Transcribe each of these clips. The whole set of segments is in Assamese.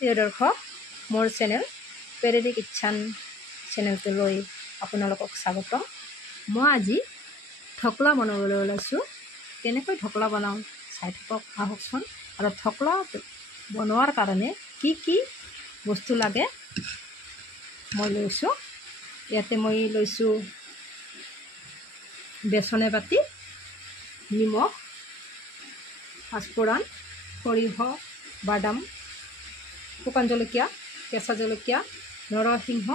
প্ৰিয় দৰ্শক, মোৰ চেনেল পেৰেডিক কিটচেন চেনেলটোলৈ আপোনালোকক স্বাগতম। মই আজি ঢকলা বনাবলৈ ওলাইছোঁ। কেনেকৈ ঢকলা বনাওঁ চাই থাকক আহকচোন। আৰু ঢকলা বনোৱাৰ কাৰণে কি কি বস্তু লাগে মই লৈছোঁ। ইয়াতে মই লৈছোঁ বেচন এবাতি, নিমখ, পাঁচফোৰণ, সৰিয়হ, বাদাম, শুকান জলকীয়া, কেঁচা জলকীয়া, নৰসিংহ,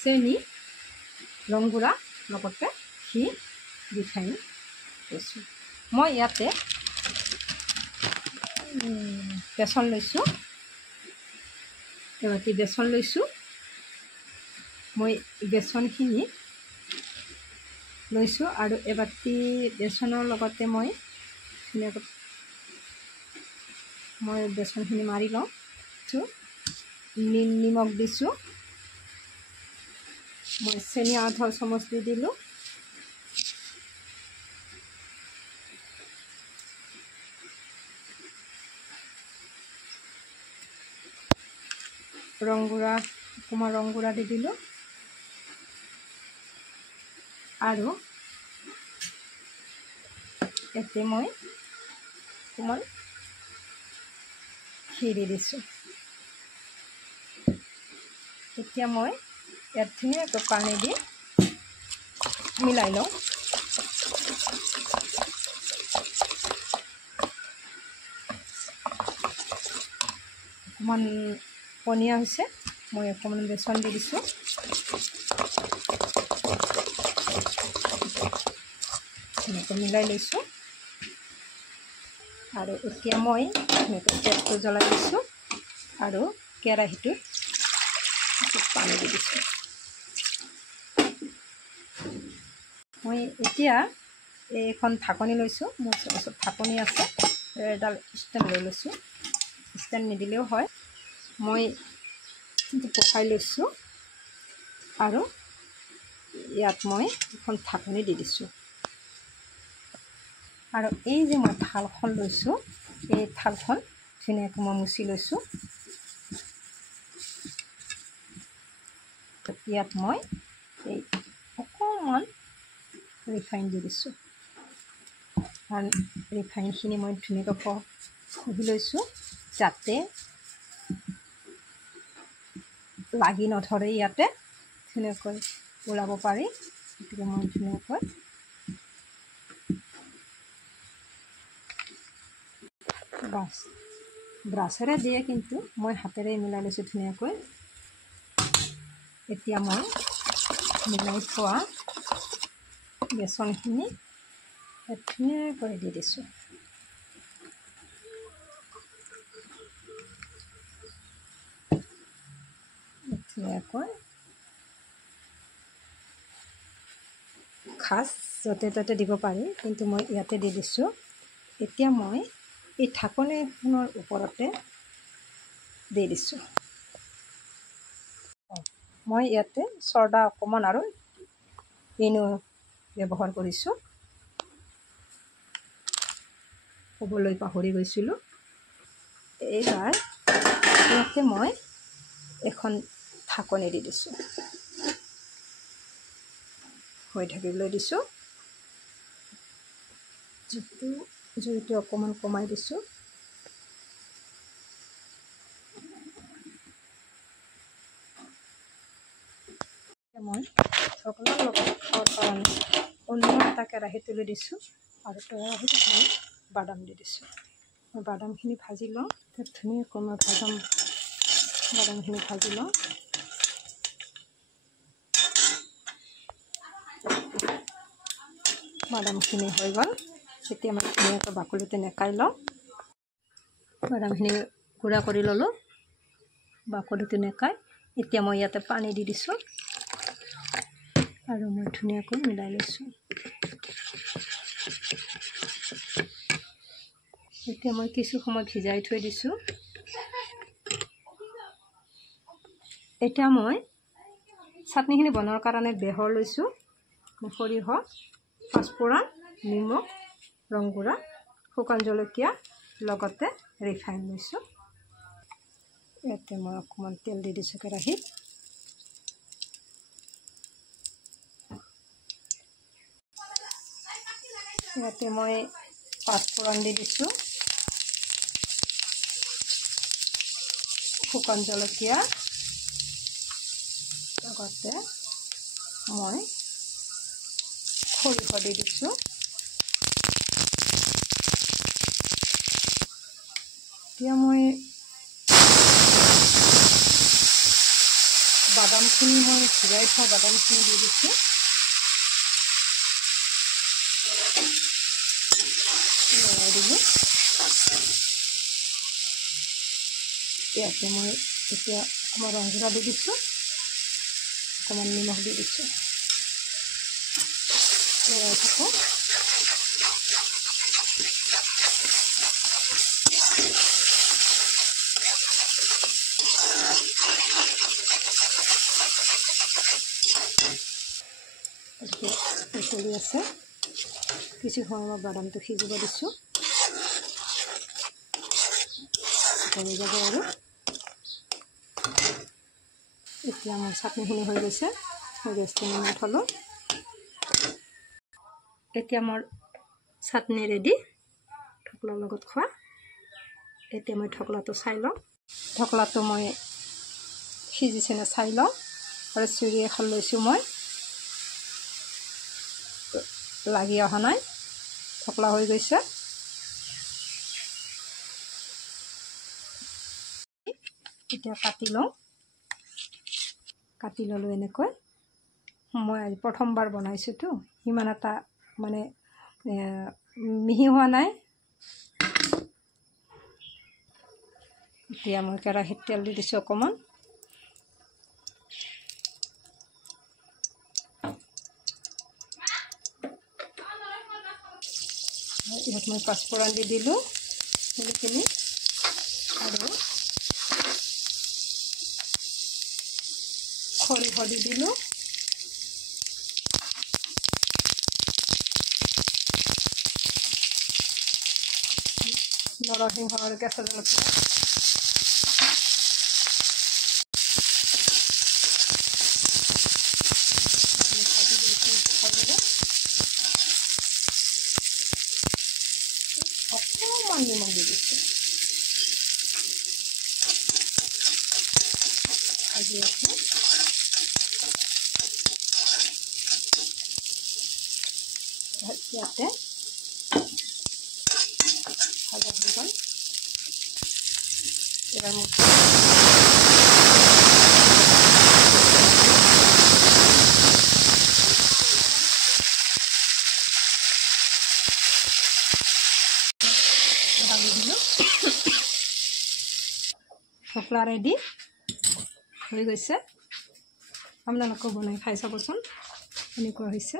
চেনি, ৰংগুড়া, লগতে ঘি, ৰিফাইন লৈছোঁ। মই ইয়াতে বেচন লৈছোঁ, এবাতি বেচন লৈছোঁ। মই বেচনখিনি লৈছোঁ আৰু এবাতি বেচনৰ লগতে মই বেচনখিনি মাৰি লওঁ। নিমখ দিছোঁ, মই চেনি আধা চামুচ দি দিলোঁ। ৰংগুড়া, অকণমান ৰংগুড়া দি দিলোঁ আৰু ইয়াতে মই অকণমান ঘি দি দিছোঁ। এতিয়া মই ইয়াত ধুনীয়াকৈ পানী দি মিলাই লওঁ। অকণমান পনীয়া হৈছে, মই অকণমান বেচন দি দিছোঁ। এনেকৈ মিলাই লৈছোঁ আৰু এতিয়া মই এনেকৈ গেছটো জ্বলাই দিছোঁ আৰু কেৰাহীটোত পানী দি দিছোঁ। মই এতিয়া এইখন ঢাকনি লৈছোঁ, মোৰ ওচৰত ঢাকনি আছে, এডাল ষ্টেণ্ড লৈ লৈছোঁ। ষ্টেণ্ড নিদিলেও হয়। মই পকাই লৈছোঁ আৰু ইয়াত মই এখন ঢাকনি দি দিছোঁ। আৰু এই যে মই থালখন লৈছোঁ, এই থালখন ধুনীয়াকৈ মই মুচি লৈছোঁ। ইয়াত মই এই অকণমান ৰিফাইন দি দিছোঁ আৰু ৰিফাইনখিনি মই ধুনীয়াকৈ ঘঁহি লৈছোঁ যাতে লাগি নধৰে। ইয়াতে ধুনীয়াকৈ ওলাব পাৰি, গতিকে মই ধুনীয়াকৈ ব্ৰাছেৰে দিয়ে, কিন্তু মই হাতেৰে মিলাই লৈছোঁ ধুনীয়াকৈ। এতিয়া মই মিলাই থোৱা বেচনখিনি ধুনীয়াকৈ দি দিছোঁ। ধুনীয়াকৈ খাজ য'তে ত'তে দিব পাৰি, কিন্তু মই ইয়াতে দি দিছোঁ। এতিয়া মই এই ঢাকনিখনৰ ওপৰতে দি দিছোঁ। মই ইয়াতে চৰ্দা অকণমান আৰু ইনো ব্যৱহাৰ কৰিছোঁ, ক'বলৈ পাহৰি গৈছিলোঁ। এইবাৰ ইয়াতে মই এখন ঢাকনি দি দিছোঁ, হৈ থাকিবলৈ দিছোঁ। জুইটো অকণমান কমাই দিছোঁ। মই ঢকলাৰ লগত খোৱাৰ কাৰণে অন্য এটা কেৰাহী তুলি দিছোঁ আৰু কেৰাহীত মই বাদাম দি দিছোঁ। মই বাদামখিনি ভাজি লওঁ। ধুনীয়াকৈ মই বাদামখিনি ভাজি লওঁ। বাদামখিনি হৈ গ'ল, এতিয়া মই ধুনীয়াকৈ বাকলিটো নেকাই লওঁ। বাদামখিনি গুড়া কৰি ল'লোঁ, বাকলিটো নেকাই। এতিয়া মই ইয়াতে পানী দি দিছোঁ আৰু মই ধুনীয়াকৈ মিলাই লৈছোঁ। এতিয়া মই কিছু সময় ভিজাই থৈ দিছোঁ। এতিয়া মই চাটনিখিনি বনোৱাৰ কাৰণে বেহৰ লৈছোঁ, সৰিয়হ, পাঁচফোৰণ, নিমখ, ৰংগুড়া, শুকান জলকীয়া, লগতে ৰিফাইন লৈছোঁ। ইয়াতে মই অকণমান তেল দি দিছোঁ কেৰাহীত। ইয়াতে মই পাঁচফোৰণ দি দিছোঁ, শুকান জলকীয়া, লগতে মই সৰিয়হ দি দিছোঁ। এতিয়া মই বাদামখিনি মই ভিজাই থোৱা বাদামখিনি দি দিছোঁ। লৰাই দিলোঁ। ইয়াতে মই এতিয়া অকণমান ৰং গুড়া দি দিছোঁ, অকণমান নিমখ দি দিছোঁ। লৰাই থাকোঁ। উতলি আছে, কিছু সময় মই বাদামটো সিজিব দিছোঁ, হৈ যাব আৰু। এতিয়া মোৰ চাটনিখিনি হৈ গৈছে, মই গেছটো নমাই থলোঁ। এতিয়া মোৰ চাটনি ৰেডি, ঢকলাৰ লগত খোৱা। এতিয়া মই ঢকলাটো চাই লওঁ, ঢকলাটো মই সিজিছেনে চাই লওঁ। আৰু চুৰি এখন লৈছোঁ, মই লাগি অহা নাই, ঢকলা হৈ গৈছে। এতিয়া কাটি লওঁ, কাটি ল'লোঁ এনেকৈ। মই আজি প্ৰথমবাৰ বনাইছোঁতো, সিমান এটা মানে মিহি হোৱা নাই। এতিয়া মই কেৰাহীত তেল দি দিছোঁ অকণমান। ইয়াত মই পাঁচফোৰণ দি দিলোঁ সেইখিনি, আৰু সৰিয়হ দি দিলোঁ। নৰসিংহ আৰু কেঁচা জলকীয়া, অকণমান নিমখ দি দিছোঁ। ভাজি আছোঁ। ইয়াতে ভাজা হৈ গ'ল। এবার ঢালি দিলোঁ। ঢকলা ৰেডি হৈ গৈছে। আপোনালোকেও বনাই খাই চাবচোন, এনেকুৱা হৈছে।